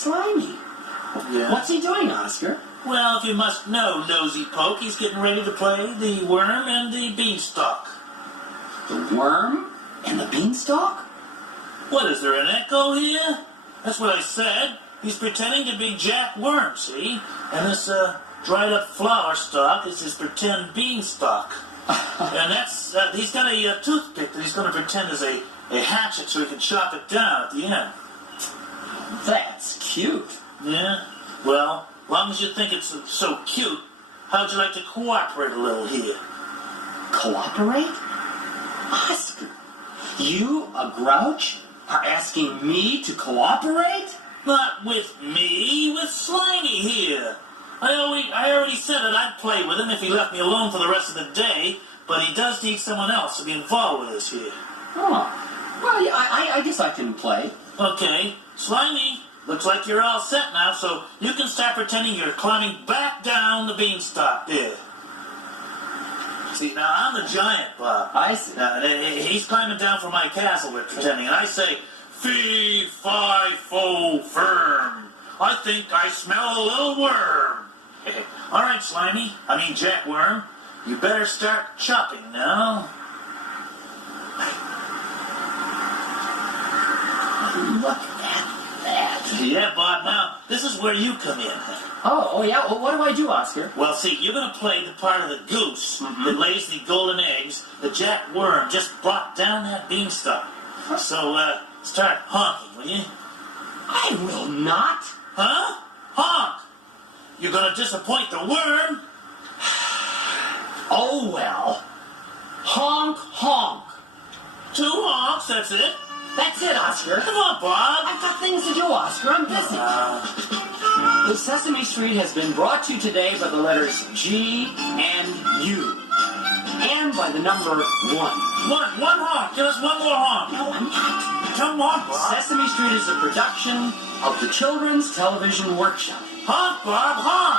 Slimy. Yeah. What's he doing, Oscar? Well, if you must know, Nosy Poke, he's getting ready to play the worm and the beanstalk. The worm and the beanstalk? What, is there an echo here? That's what I said. He's pretending to be Jack Worm, see? And this, dried up flower stalk is his pretend beanstalk. And that's, he's got a toothpick that he's going to pretend is a hatchet so he can chop it down at the end. That's cute. Yeah? Well, as long as you think it's so cute, how'd you like to cooperate a little here? Cooperate? Oscar, you, a grouch, are asking me to cooperate? Not with me, with Slimy here. I already said that I'd play with him if he left me alone for the rest of the day, but he does need someone else to be involved with us here. Oh, well, yeah, I guess I can play. Okay, Slimy, looks like you're all set now, so you can start pretending you're climbing back down the beanstalk there. See, now I'm the giant, Bob. I see. Now, he's climbing down from my castle with pretending, and I say, fee, fi, fo, firm. I think I smell a little worm. All right, Slimy, Jack Worm, you better start chopping now. Look at that. Yeah, Bob, now, this is where you come in. Oh, yeah? Well, what do I do, Oscar? Well, see, you're going to play the part of the goose that lays the golden eggs that Jack Worm just brought down that beanstalk. So, start honking, will you? I will not. Huh? Honk! You're going to disappoint the worm. Oh, well. Honk, honk. 2 honks, that's it. That's it, Oscar. Come on, Bob. I've got things to do, Oscar. I'm busy. The Sesame Street has been brought to you today by the letters G and U. And by the number 1. One honk. Give us one more honk. No, I'm not. Come on, Bob. Sesame Street is a production of the Children's Television Workshop. Honk, Bob, honk.